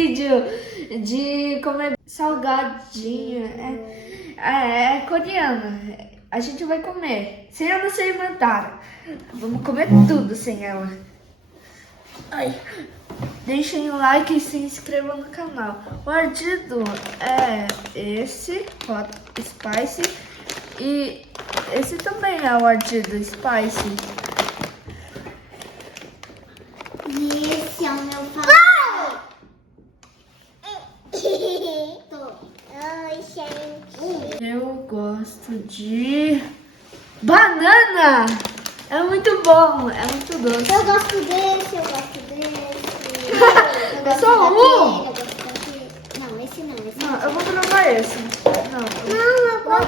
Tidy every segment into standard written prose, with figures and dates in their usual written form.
vídeo de comer salgadinho. É coreano. A gente vai comer. Sem ela se alimentar. Vamos comer tudo sem ela. Ai. Deixem o like e se inscrevam no canal. O ardido é esse, Hot Spice. E esse também é o ardido Spice. E esse é o meu favorito. Oi, gente. Eu gosto de banana. É muito bom, é muito doce. Eu gosto desse, eu gosto desse. Só um? Eu gosto daquele. Não, esse não. Esse Não, eu vou provar esse. Não,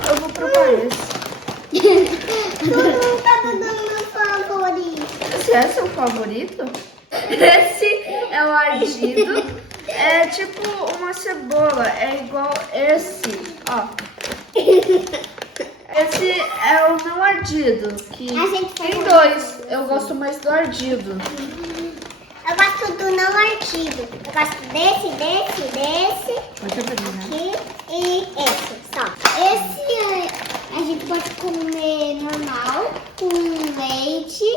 Eu vou provar esse. não tá dando meu favorito. Esse é seu favorito? Esse é o ardido. É tipo uma cebola. É igual esse. Ó. Esse é o meu ardido. Que A gente faz tem um- dois. Eu gosto mais do ardido. Eu gosto do não ardido. Eu gosto desse Pode abrir, né? aqui e esse, só. Esse a gente pode comer normal, com leite,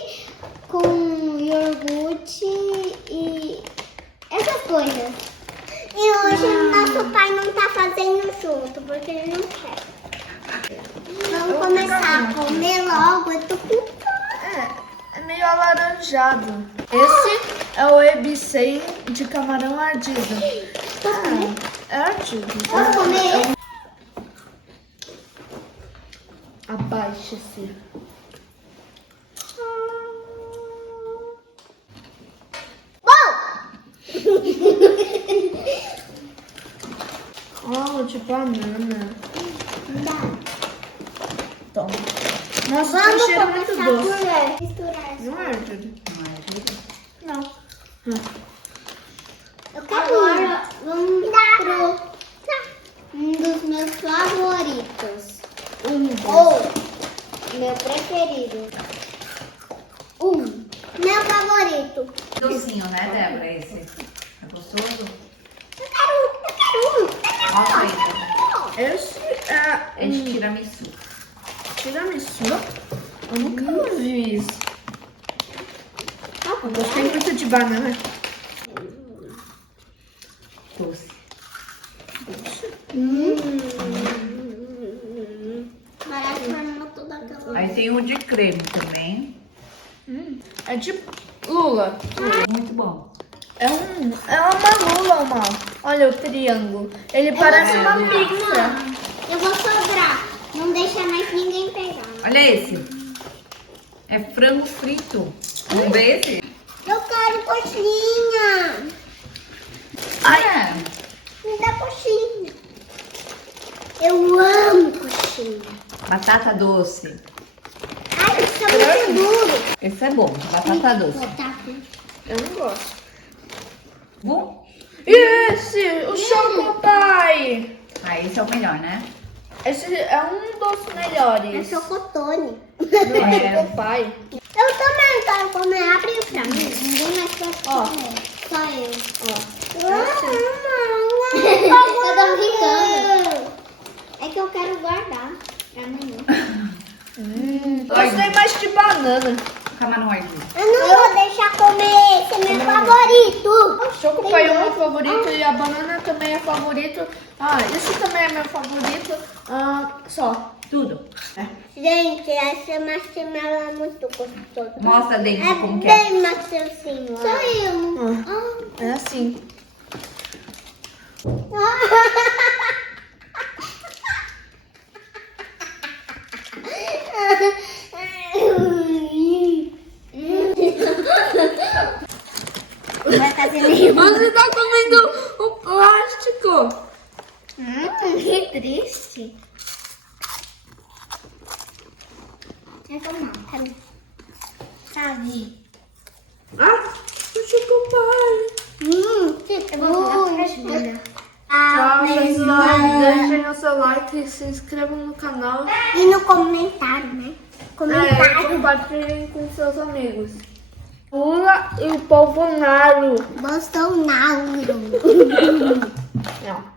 com iogurte e essas coisas. E hoje nosso pai não tá fazendo junto, porque ele não quer. Vamos começar a comer logo, eu tô com fome. É meio alaranjado. Esse é o Ebicem de camarão ardido. Posso comer? É ardido. Posso comer? Abaixa-se. Oh, de banana. Toma. Nossa, tem Vamos cheiro muito começar doce. por misturar isso. Não é ardido? Não. Eu quero agora vamos pro um dos meus favoritos. Ou meu preferido. Meu favorito. Docinho, né, Débora? Esse. É gostoso? Eu quero um. Mostra aí, Débora. Esse é É de tiramisu. tiramisu. Eu nunca vi isso. Eu gostei muito de banana. Doce. Parece banana toda aquela. Aí tem o de creme também. É de lula. Muito bom. É uma lula, mal. Olha o triângulo. Ele parece uma pizza. Eu vou sobrar. Não deixa mais ninguém pegar. Olha esse. É frango frito. Vamos ver esse? Eu quero coxinha. Ai, Me dá coxinha. Eu amo coxinha. batata doce. Ai, isso é muito duro. Esse é bom, batata doce. Batata. Eu não gosto. Bom? E esse, o Chocopai. Ah, esse é o melhor, né? Esse é um dos É melhores. chocotone. Não é É. Chocopai. Eu também quero comer. Abre pra mim. Ninguém mais quer Ó. comer. Só eu. Ó. Eu tô brincando. É que eu quero guardar pra amanhã. Gostei mais de banana. Camarão ardido. Eu não vou deixar comer. Esse é meu favorito. O Chocopai é o meu favorito e a banana também é favorito. Ah, esse também é meu favorito. Só. Tudo. Gente, essa marshmallow é muito gostosa. Mostra dentro É como que é. bem maciozinho. Só eu. É assim. Vai fazer nenhum. Você tá comendo o plástico. Que triste. Essa não, cadê? Sabe? Ah, o Chocopai. Eu vou falar pra Júlia. Tchau, pessoal. Deixem o seu like e se inscrevam no canal. E no comentário, né? Comentário. Compartilhem com seus amigos. Lula e o Bolsonaro. Bolsonaro. Não.